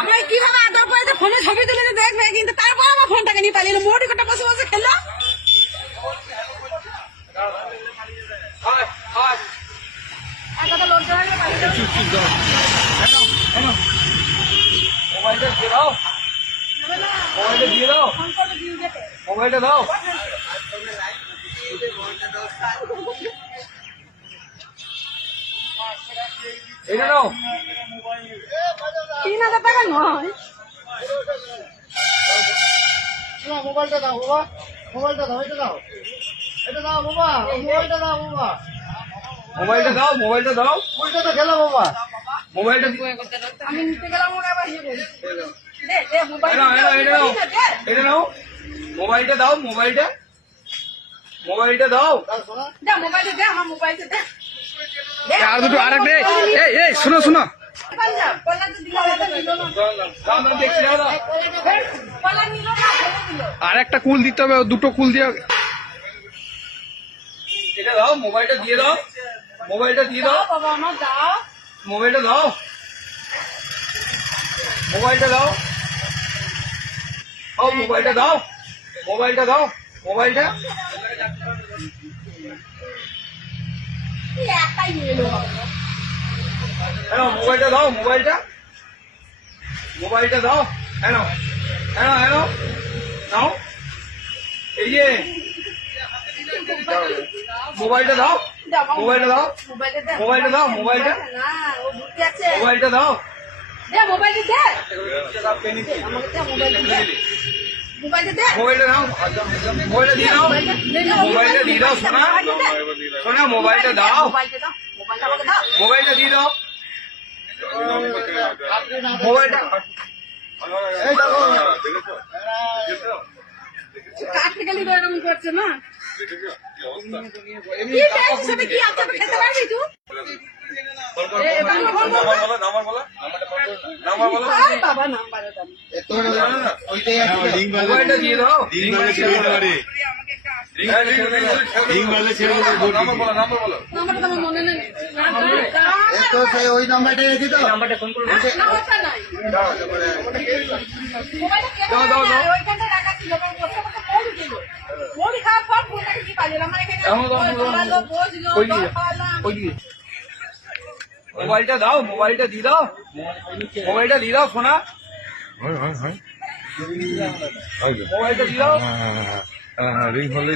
আমরা কিভাবে আদর করে ফোনে ছবি তুলে দেখবে, কিন্তু তারপর আমার ফোনটাকে নিয়ে পালিয়ে মোটি কটা বসে বসে খেলো। মোবাইলটা দাও। এটা দাও। 3000 টাকা নয়। মোবাইলটা দাও বাবা, মোবাইলটা দাও, এটা দাও, এটা দাও বাবা, মোবাইলটা দাও বাবা, মোবাইলটা দাও। মোবাইলটা দাও। মোবাইলটা তো খেলো বাবা, মোবাইলটা আমি নিতে গেলাম ওকে আবার ইয়ে বলি। দে দে মোবাইল এটা নাও। মোবাইলটা দাও। মোবাইলটা মোবাইলটা দাও। দে মোবাইলটা দে, আমার মোবাইলটা দে। আর দুটো আর একটা এই শোনো শোনো পলা তো দিল না, দিল না। দাও দাও, দেখছি দাও দাও। পলা নিল না, ফেলে দিল। আর একটা কুল দিতে হবে, দুটো কুল দিয়ে। এটা দাও। মোবাইলটা দিয়ে দাও। মোবাইলটা দিয়ে দাও। দাও বাবা, আমার দাও। মোবাইলটা দাও। মোবাইলটা দাও। ও মোবাইলটা দাও। মোবাইলটা দাও। মোবাইলটা এই একটাই নিয়ে এলো। হ্যালো, মোবাইলটা দাও। মোবাইলটা মোবাইলটা দাও। হ্যালো হ্যালো হ্যালো নাও। এই যে মোবাইলটা দাও। দাও বাবা, মোবাইলটা দাও। মোবাইলটা দে। মোবাইলটা দাও। মোবাইলটা না, ও বুদ্ধি আছে। মোবাইলটা দাও। দে মোবাইলটা দে। আমাকে দে মোবাইলটা দে। মোবাইলটা দে। মোবাইলটা দাও। মোবাইলটা দিয়ে দাও। মোবাইলটা দিয়ে দাও। শোনা শোনা, মোবাইলটা দাও। মোবাইলটা দাও। মোবাইলটা আমাকে দাও। মোবাইলটা দিয়ে দাও। মোবাইলটা এই দেখো, কাটতে গেলে তো এরকম করছে না। কি টেনশনে কি আছে, তো খেতে পারবি তুই? আরে বাবা নাম্বার দাও। ওইটাই আছে। মোবাইলটা দিয়ে দাও। নাম্বারটা তো আমার মনে নেই। এই তো সেই ওই নাম্বারটাই রেখে দাও। নাম্বারটা ফোন করুন। নাম্বারটা নাই। মোবাইলটা কে দাও, দাও, দাও। ওইখানটা রাখা ছিল, ওর বসে বসে পড়ি দিল। পড়ি খাওয়ার পর ফোনটাকে কি পালিয়ে আমার এখানে দাও, দাও, দাও, দাও। বললো, বসলো, ওই দিকে। খাওয়ালাম। ওই দিকে। মোবাইলটা দাও। মোবাইলটা দিয়ে দাও। মোবাইলটা দিয়ে দাও। শোনা মোবাইলটা দিয়ে দাও। রিং হলে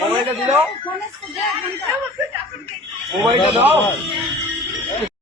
মোবাইলটা দিয়ে দাও। ফোনে দে, মোবাইলটা দাও।